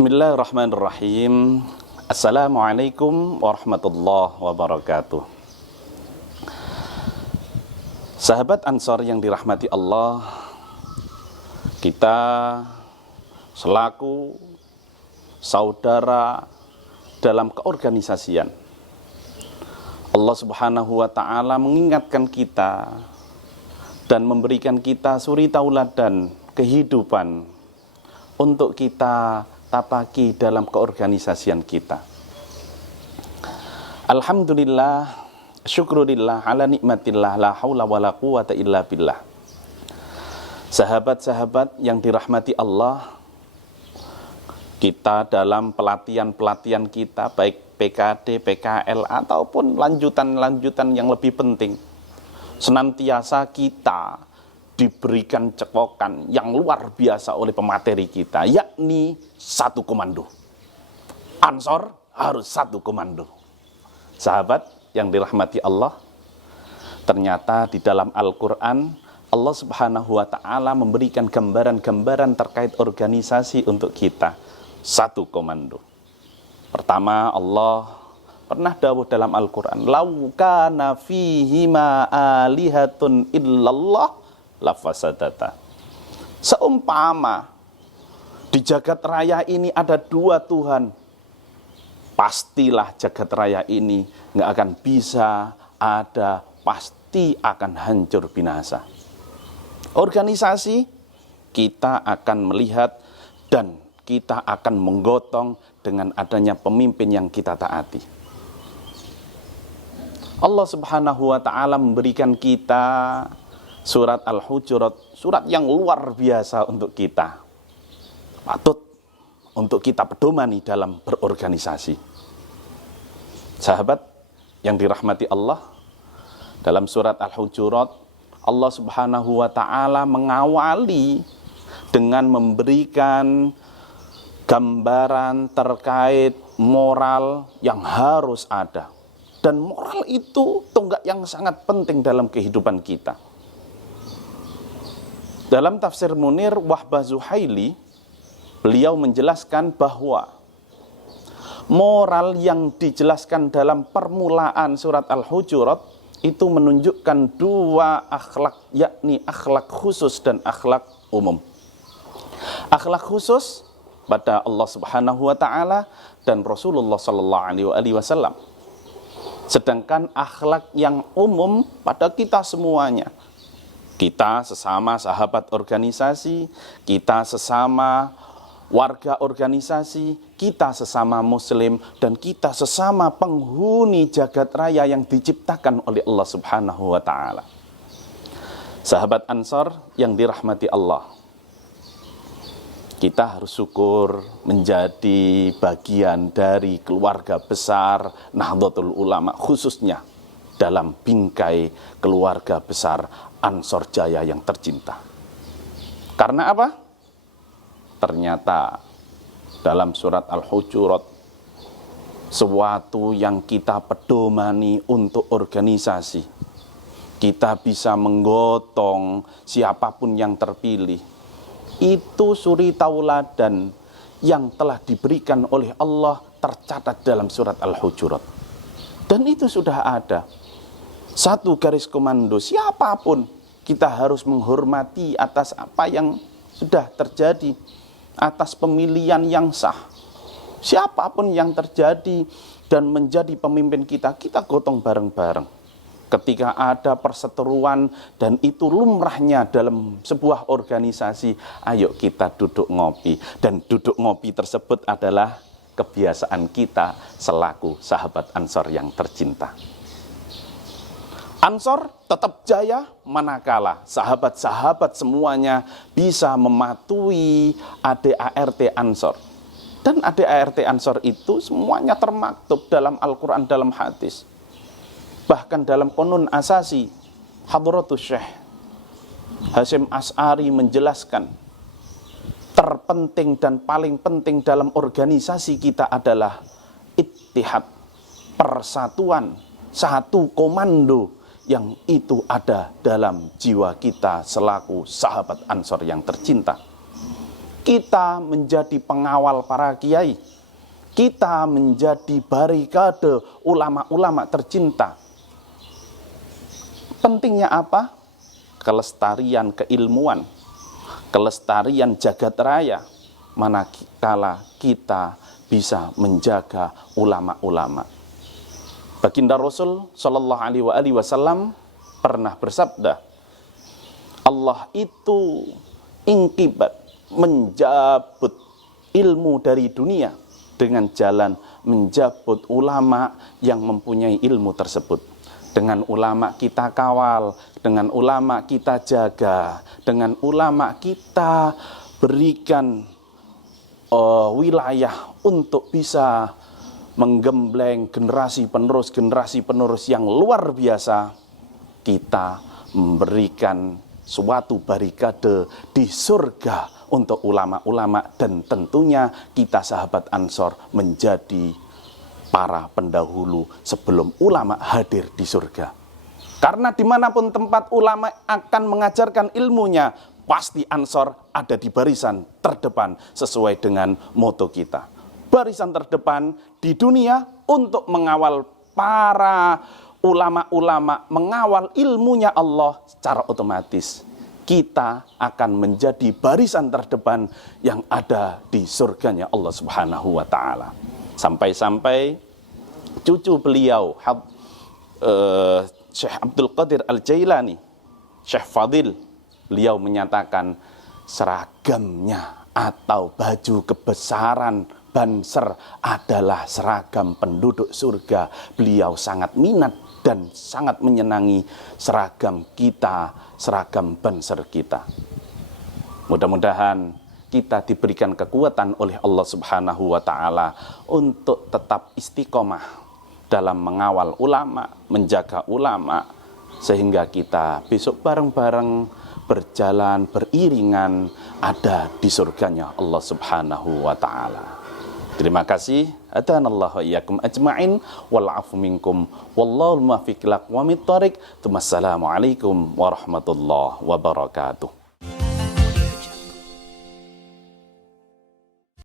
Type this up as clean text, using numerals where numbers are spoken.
Bismillahirrahmanirrahim. Assalamualaikum warahmatullahi wabarakatuh. Sahabat Ansor yang dirahmati Allah, kita selaku saudara dalam keorganisasian, Allah Subhanahu wa ta'ala mengingatkan kita dan memberikan kita suri tauladan kehidupan untuk kita tapaki dalam keorganisasian kita. Alhamdulillah, syukurillah ala nikmatillah, la haula wa la quwata illa billah. Sahabat-sahabat yang dirahmati Allah, kita dalam pelatihan-pelatihan kita, baik PKD, PKL, ataupun lanjutan-lanjutan yang lebih penting, senantiasa kita diberikan cekokan yang luar biasa oleh pemateri kita, yakni satu komando. Ansor harus satu komando. Sahabat yang dirahmati Allah, ternyata di dalam Al-Quran Allah Subhanahu wa ta'ala memberikan gambaran-gambaran terkait organisasi untuk kita. Satu komando. Pertama, Allah pernah dawuh dalam Al-Quran, "Lau kana fihima alihatun illallah lafasadata." Seumpama di jagat raya ini ada dua Tuhan, pastilah jagat raya ini nggak akan bisa ada, pasti akan hancur binasa. Organisasi kita akan melihat dan kita akan menggotong dengan adanya pemimpin yang kita taati. Allah Subhanahu wa ta'ala memberikan kita surat Al-Hujurat, surat yang luar biasa untuk kita. Patut untuk kita pedomani dalam berorganisasi. Sahabat yang dirahmati Allah, dalam surat Al-Hujurat, Allah Subhanahu wa ta'ala mengawali dengan memberikan gambaran terkait moral yang harus ada. Dan moral itu tonggak yang sangat penting dalam kehidupan kita. Dalam tafsir Munir Wahbah Zuhaili, beliau menjelaskan bahwa moral yang dijelaskan dalam permulaan surat Al-Hujurat itu menunjukkan dua akhlak, yakni akhlak khusus dan akhlak umum. Akhlak khusus pada Allah Subhanahu wa ta'ala dan Rasulullah sallallahu alaihi wasallam. Sedangkan akhlak yang umum pada kita semuanya. Kita sesama sahabat organisasi, kita sesama warga organisasi, kita sesama muslim, dan kita sesama penghuni jagat raya yang diciptakan oleh Allah Subhanahu wa ta'ala. Sahabat Ansor yang dirahmati Allah, kita harus syukur menjadi bagian dari keluarga besar Nahdlatul Ulama, khususnya dalam bingkai keluarga besar Ansor Jaya yang tercinta. Karena apa? Ternyata dalam surat Al-Hujurat, sesuatu yang kita pedomani untuk organisasi, kita bisa menggotong siapapun yang terpilih, itu suri tauladan yang telah diberikan oleh Allah tercatat dalam surat Al-Hujurat. Dan itu sudah ada. Satu garis komando, siapapun kita harus menghormati atas apa yang sudah terjadi, atas pemilihan yang sah. Siapapun yang terjadi dan menjadi pemimpin kita, kita gotong bareng-bareng. Ketika ada perseteruan dan itu lumrahnya dalam sebuah organisasi, ayo kita duduk ngopi. Dan duduk ngopi tersebut adalah kebiasaan kita selaku sahabat Ansor yang tercinta. Ansor tetap jaya manakala sahabat-sahabat semuanya bisa mematuhi ADART Ansor. Dan ADART Ansor itu semuanya termaktub dalam Al-Quran, dalam hadis. Bahkan dalam Qonun Asasi, Hadratus Syekh Hasyim As'ari menjelaskan, terpenting dan paling penting dalam organisasi kita adalah ittihad, persatuan, satu komando yang itu ada dalam jiwa kita selaku sahabat Ansor yang tercinta. Kita menjadi pengawal para kiai. Kita menjadi barikade ulama-ulama tercinta. Pentingnya apa? Kelestarian keilmuan, kelestarian jagat raya. Manakala kita bisa menjaga ulama-ulama. Baginda Rasul Shallallahu Alaihi Wasallam pernah bersabda, Allah itu ingkibat, menjabut ilmu dari dunia dengan jalan menjabut ulama yang mempunyai ilmu tersebut. Dengan ulama kita kawal, dengan ulama kita jaga, dengan ulama kita berikan wilayah untuk bisa menggembleng generasi penerus yang luar biasa. Kita memberikan suatu barikade di surga untuk ulama-ulama, dan tentunya kita sahabat Ansor menjadi para pendahulu sebelum ulama hadir di surga. Karena dimanapun tempat ulama akan mengajarkan ilmunya, pasti Ansor ada di barisan terdepan sesuai dengan moto kita. Barisan terdepan di dunia untuk mengawal para ulama-ulama, mengawal ilmunya Allah. Secara otomatis kita akan menjadi barisan terdepan yang ada di surganya Allah Subhanahu wa ta'ala. Sampai-sampai cucu beliau Syekh Abdul Qadir Al-Jailani, Syekh Fadil, beliau menyatakan seragamnya atau baju kebesaran Banser adalah seragam penduduk surga. Beliau sangat minat dan sangat menyenangi seragam kita, seragam Banser kita. Mudah-mudahan kita diberikan kekuatan oleh Allah Subhanahu wa ta'ala untuk tetap istiqomah dalam mengawal ulama, menjaga ulama, sehingga kita besok bareng-bareng berjalan beriringan ada di surganya Allah Subhanahu wa ta'ala. Terima kasih. Adanallahu iyyakum ajma'in wal 'afu minkum wallahul muwaffiq ila aqwamit thoriq. Wassalamualaikum warahmatullahi wabarakatuh.